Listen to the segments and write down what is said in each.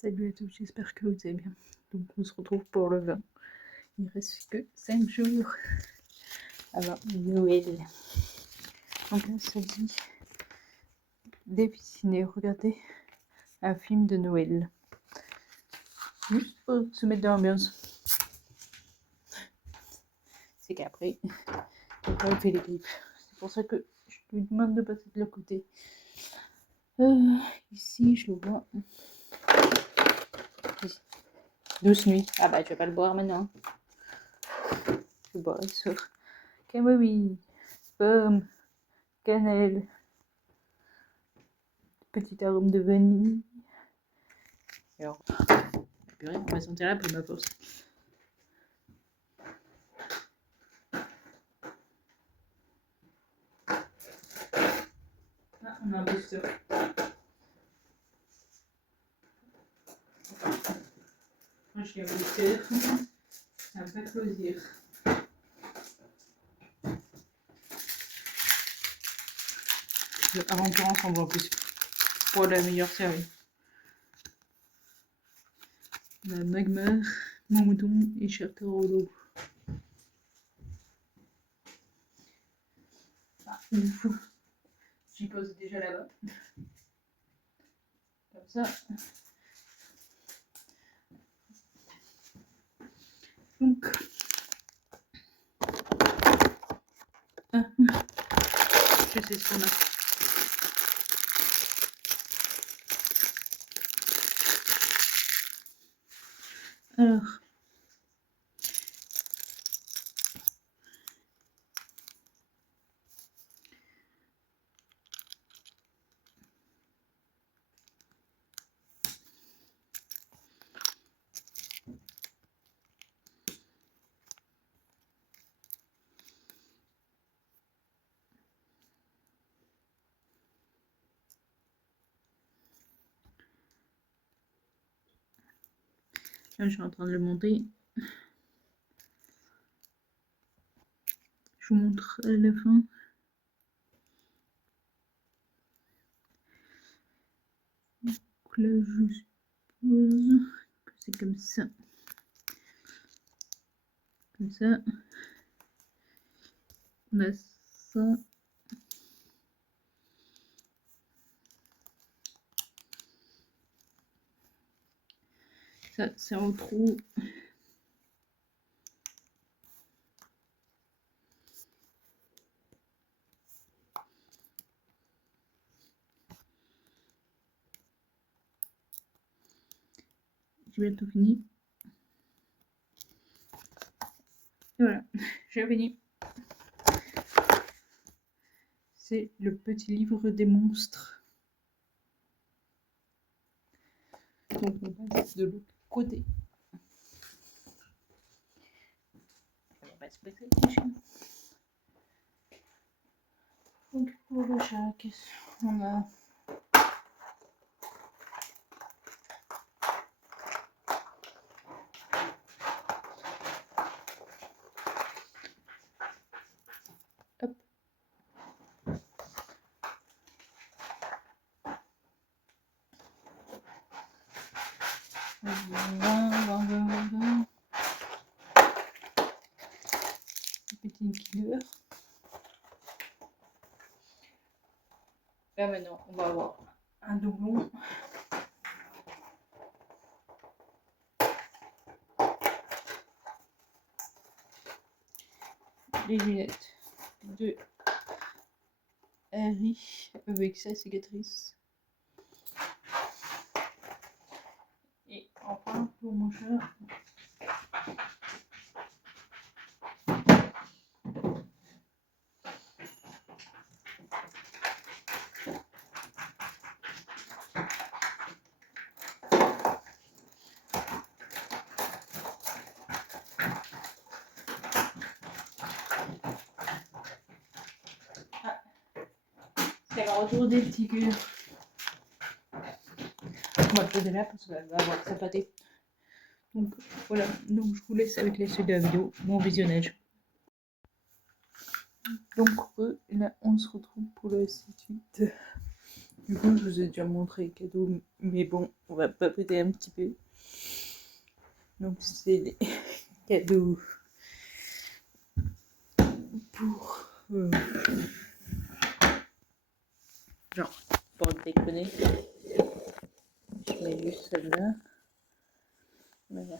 Salut à tous, j'espère que vous allez bien. Donc on se retrouve pour le 20. Il ne reste que 5 jours avant Noël. Donc là, ça dit déficiner, regarder un film de Noël. Juste pour se mettre dans l'ambiance. C'est qu'après, il fait les grippes. C'est pour ça que je lui demande de passer de l'autre côté. Ici, je le vois. Douce nuit. Ah bah, je vais pas le boire maintenant. Je bois sur camomille, pomme, cannelle, petit arôme de vanille. Alors, purée, on va sentir la pomme à force. Ah, on a un booster. Moi, je suis un booster. Ça me fait plaisir. Aventure ensemble en plus. Pour la meilleure série. On a Magmar, Mon Mouton et Chertarolo. Ah, ouf. J'y pose déjà là-bas. Comme ça. Donc. Ah. Je sais ce qu'on a. Alors. Là, je suis en train de le monter. Je vous montre à la fin. Donc là, je suppose que c'est comme ça. Comme ça. On a ça. Ça, c'est en trou. J'ai bientôt fini. Et voilà, j'ai fini. C'est le petit livre des monstres. Donc on passe de l'autre côté. On va se passer les chiens. Donc pour le chat, qu'est-ce qu'on a? Hop. Petit killer. Là maintenant, on va avoir un doublon. Les lunettes de Harry avec sa cicatrice. Et enfin, pour mon chat, c'est le retour des petits cœurs. On va le poser là parce qu'elle va avoir sa pâtée. Donc voilà, donc je vous laisse avec la suite de la vidéo, mon visionnage. Donc là on se retrouve pour la suite Du coup, je vous ai déjà montré les cadeaux, mais bon, on va papoter un petit peu. Donc, c'est des cadeaux pour... genre, pour déconner. Je mets juste celle-là. Voilà.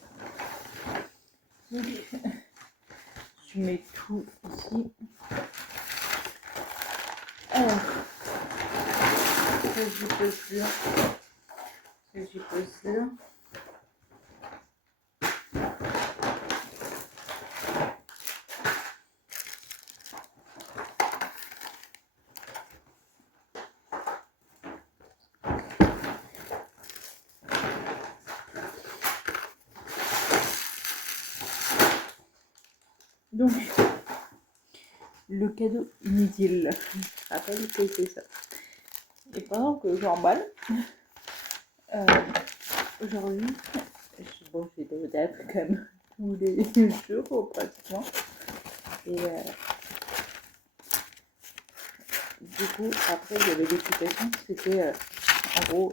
Donc, je mets tout ici. Alors, ça j'y pose là. Ça j'y pose là. Donc, le cadeau inutile. Je rappelle que c'est ça. Et pendant que j'emballe, aujourd'hui, bon, j'ai des dates quand même tous les jours pratiquement. Et du coup, après, il y avait l'occupation, c'était en gros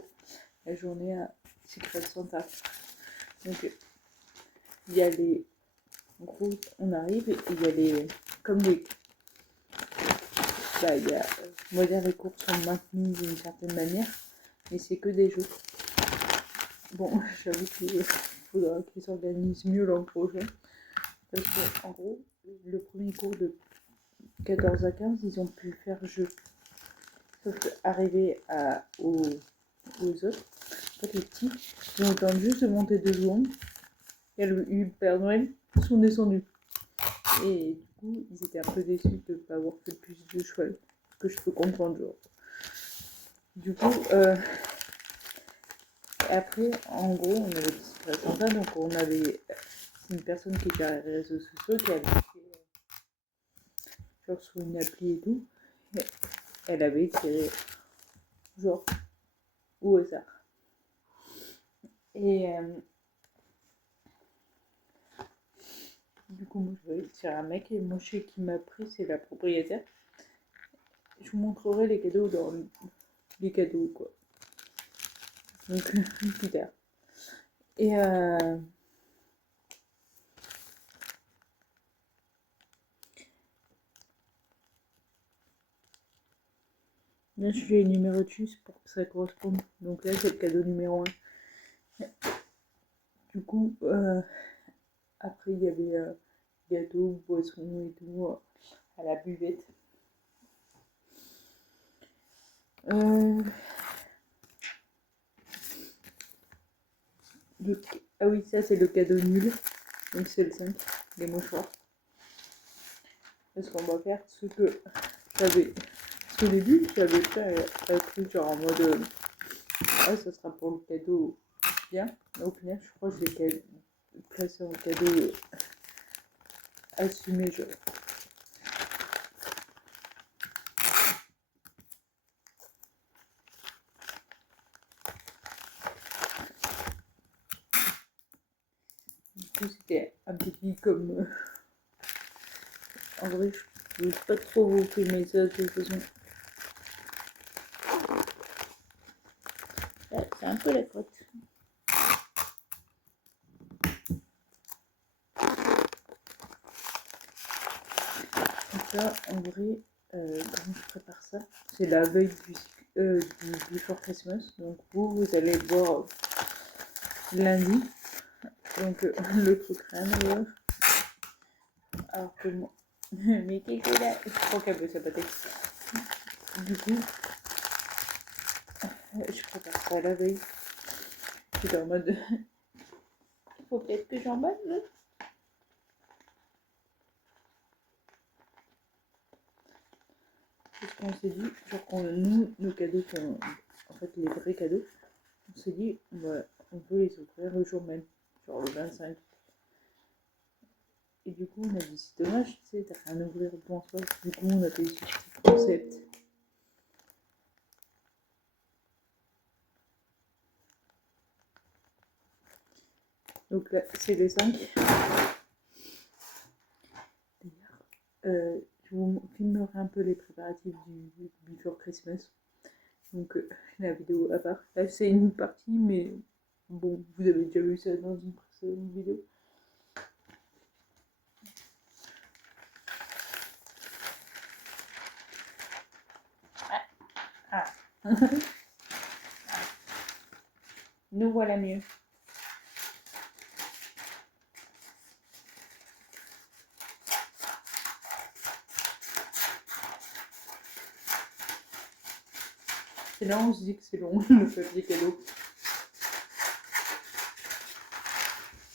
la journée à Secret Santa. Donc, il y a les. En gros, on arrive et il y a les. Comme les. Bah, il y a. On va dire les cours sont maintenus d'une certaine manière, mais c'est que des jeux. Bon, j'avoue qu'il faudra qu'ils s'organisent mieux l'an prochain. Parce que, en gros, le premier cours de 14 à 15, ils ont pu faire jeu. Sauf qu'arrivé aux autres, en fait, les petits, ils ont attendu juste de monter 2 secondes. Et le Père Noël, ils sont descendus. Et du coup, ils étaient un peu déçus de ne pas avoir fait plus de cheval. Ce que je peux comprendre, genre. Du coup, après, en gros, on avait dit Secret Santa, donc on avait une personne qui était les réseaux sociaux qui avait fait, genre sur une appli et tout, elle avait tiré genre au hasard. Et du coup, moi je vais tirer un mec et moi je sais qui m'a pris, c'est la propriétaire. Je vous montrerai les cadeaux dans les cadeaux quoi. Donc plus tard. Et là, je fais les numéros dessus pour que ça corresponde. Donc là, c'est le cadeau numéro 1. Du coup, après, il y avait gâteau, boisson et tout à la buvette. Ah oui, ça, c'est le cadeau nul. Donc, c'est le 5, les mouchoirs. Parce qu'on va faire ce que j'avais. Au début, j'avais fait un truc genre en mode. Ah, ça sera pour le cadeau bien. Mais au final, je crois que je l'ai placé en cadeau assumé, genre. Du coup, c'était un petit comme. En vrai, je ne veux pas trop vous filmer ça de toute façon. C'est un peu la faute. Donc là, en vrai, comment je prépare ça? C'est la veille du Before Christmas. Donc vous allez le voir lundi. Donc le truc rien à voir. Alors que moi... Mais qu'est-ce que là? Je crois qu'elle veut s'abattre. Du coup, je prépare ça la veille. J'étais en mode... Il faut peut-être que j'emballe là. Parce qu'on s'est dit, genre nous, nos cadeaux sont... En fait, les vrais cadeaux, on s'est dit, on peut les ouvrir le jour même. Genre le 25. Et du coup, on a dit, c'est dommage, tu sais, t'as rien à ouvrir pour toi. Du coup, on a fait ce petit concept. Donc là, c'est les 5. D'ailleurs, je vous filmerai un peu les préparatifs du Before Christmas. Donc la vidéo à part. Là c'est une partie, mais bon, vous avez déjà vu ça dans une précédente vidéo. Ah. Nous voilà mieux. C'est là on se dit que c'est long, le papier cadeau.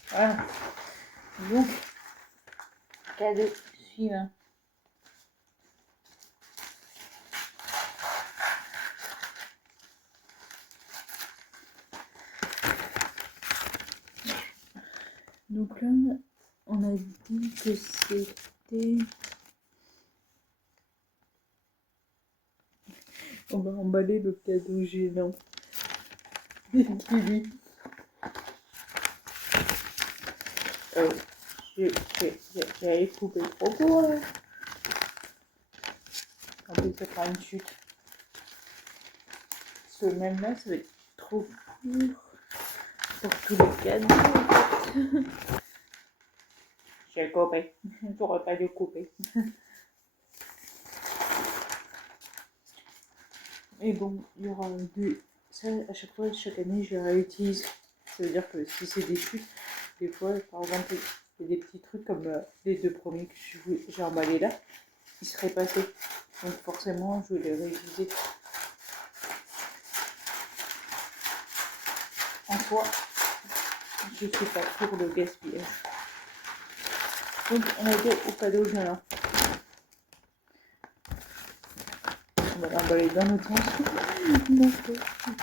Voilà. Donc, cadeau suivant. Donc là, on a dit que c'était... On va emballer le cadeau gênant. Qui j'avais coupé trop court là. En plus, ça fera une chute. Parce que même là, ça va être trop court pour tous les cadeaux. En fait. J'ai coupé. J'aurais pas dû couper. Et bon, il y aura deux. Ça, à chaque fois, chaque année, je les réutilise. Ça veut dire que si c'est des chutes, des fois, par exemple, il y a des petits trucs comme les deux premiers que j'ai emballés là, ils seraient passés. Donc forcément, je vais les réutiliser. En soi, je ne suis pas pour le gaspillage. Donc on a été au cadeau gênant. On va l'emballer dans notre sens. Donc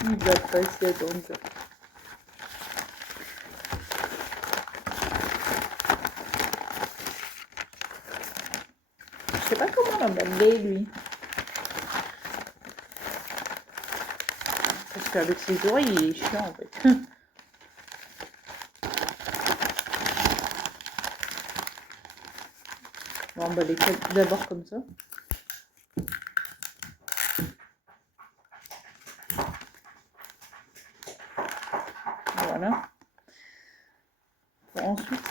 il va passer à donc. Je sais pas comment l'emballer lui. Parce qu'avec ses oreilles, il est chiant en fait. On va emballer d'abord comme ça. Voilà. Pour ensuite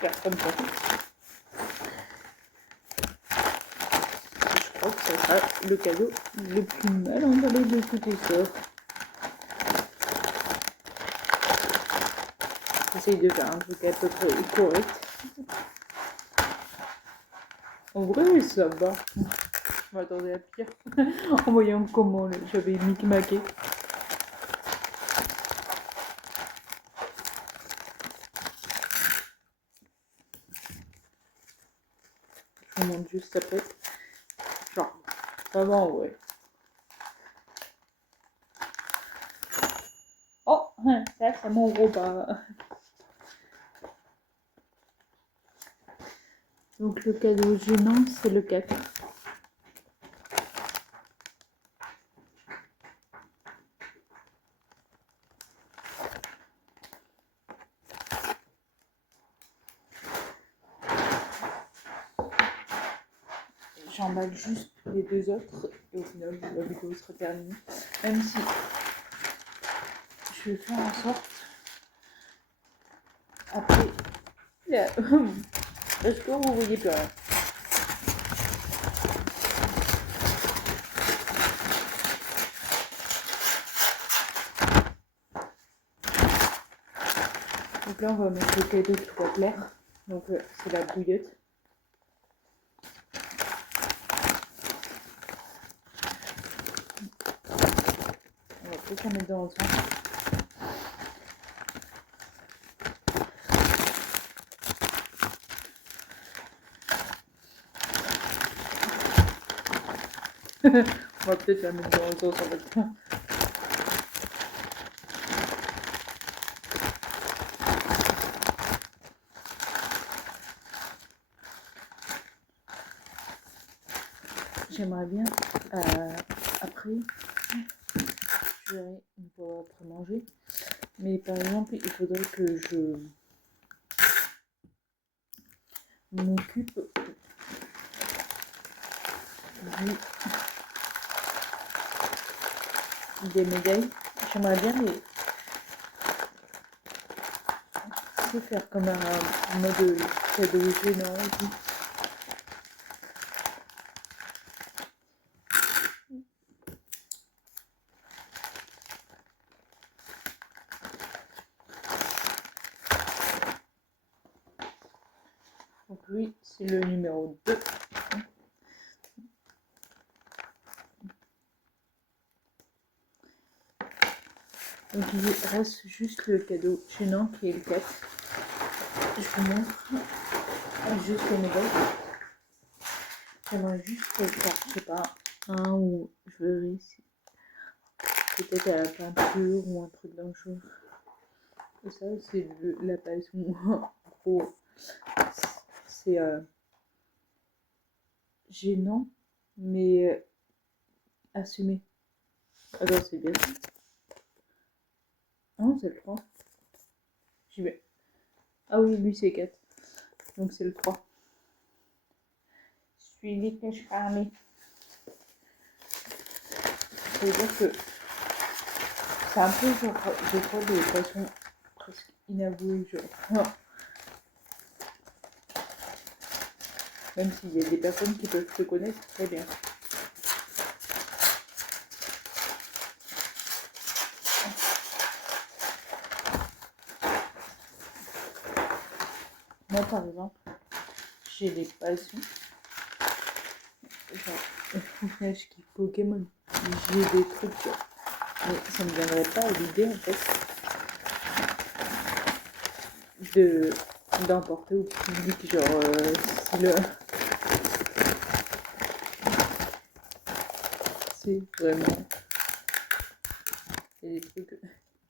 faire comme ça. Je crois que ça sera le cadeau le plus mal emballé de tout l'histoire. J'essaye de faire un truc à peu près correct. En vrai, ça va. Je m'attendais à pire. En voyant comment j'avais micmaqué. Je vous montre juste après. Genre, vraiment, ouais. Oh, ça, c'est mon repas. Donc, le cadeau gênant, c'est le 4. J'emballe juste les deux autres et au final la vidéo sera terminée. Même si je vais faire en sorte après là, parce que vous voyez plus rien. Donc là on va mettre le cadeau de 3 clairs. Donc c'est la bouillotte. On va peut-être la mettre dans le sens. On va peut-être la mettre dans le sens en fait. J'aimerais bien après, je verrai une fois après manger. Mais par exemple, il faudrait que je m'occupe du des médailles. J'aimerais bien les faire comme un mode cadeau gênant et tout. Donc lui, c'est le numéro 2. Donc il reste juste le cadeau gênant qui est le 4. Je vous montre juste les médailles. J'aimerais juste faire, je sais pas, un ou je verrai si peut-être à la peinture ou un truc dans le genre. Et ça, c'est la passion. En gros, c'est gênant, mais assumé. Alors, c'est bien. Ah non, c'est le 3. J'y vais. Ah oui, lui, c'est 4. Donc, c'est le 3. Suivi que je fermé. Ça veut dire que c'est un peu genre, des fois, des passions presque inavouées, genre. Même s'il y a des personnes qui peuvent se connaître très bien. Moi, par exemple, j'ai des passions. Genre, je kiffe Pokémon. J'ai des trucs, genre. Mais ça ne me viendrait pas à l'idée, en fait, d'emporter au public, genre, si le... C'est vraiment... Il y a des trucs...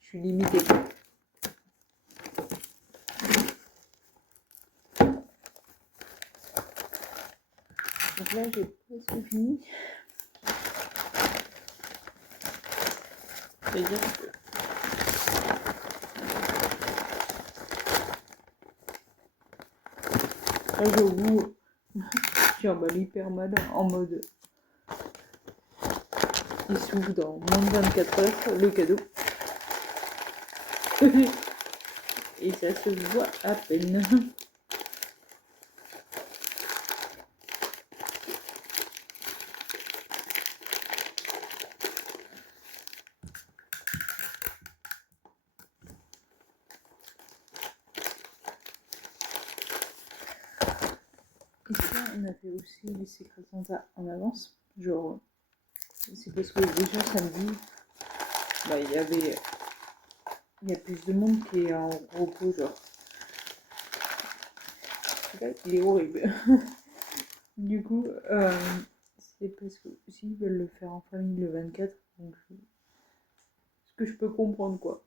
Je suis limitée. Donc là, j'ai presque fini. C'est-à-dire que... Là, j'avoue, j'ai emballé hyper mal en mode... Il s'ouvre dans moins de 24 heures, le cadeau. Et ça se voit à peine. Et ça, on a fait aussi les Secret Santa en avance. Genre, c'est parce que déjà samedi, bah, il y a plus de monde qui est en repos, genre. Là, il est horrible. Du coup, c'est parce que s'ils veulent le faire en famille le 24, donc ce que je peux comprendre, quoi.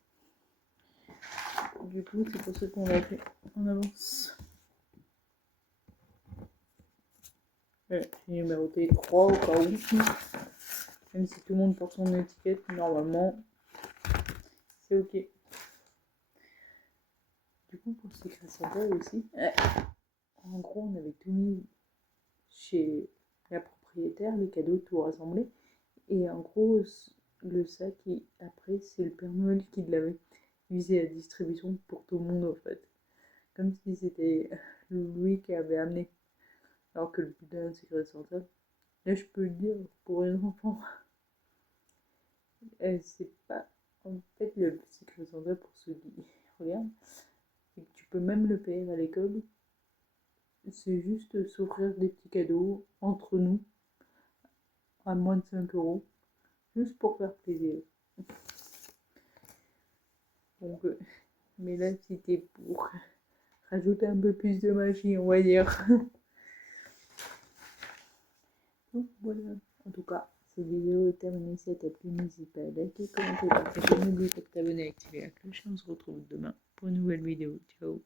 Du coup, c'est pour ça qu'on l'a fait en avance. Ouais, j'ai numéroté 3 au cas où. Même si tout le monde porte son étiquette, normalement, c'est ok. Du coup, pour Secret Santa aussi, en gros, on avait tout mis chez la propriétaire, les cadeaux, tout rassemblé. Et en gros, le sac, après, c'est le Père Noël qui l'avait visé à distribution pour tout le monde, en fait. Comme si c'était lui qui avait amené. Alors que le but d'un Secret Santa, là, je peux le dire, pour les enfants, c'est pas... En fait, le Secret Santa, pour ceux qui regardent, c'est que tu peux même le faire à l'école. C'est juste s'offrir des petits cadeaux entre nous, à moins de 5 euros, juste pour faire plaisir. Donc, mais là, c'était pour rajouter un peu plus de magie, on va dire. Donc voilà. En tout cas, cette vidéo est terminée. Si elle t'a plu, n'hésite pas à liker, commenter, partager. N'oublie pas de t'abonner et activer la cloche. On se retrouve demain pour une nouvelle vidéo. Ciao.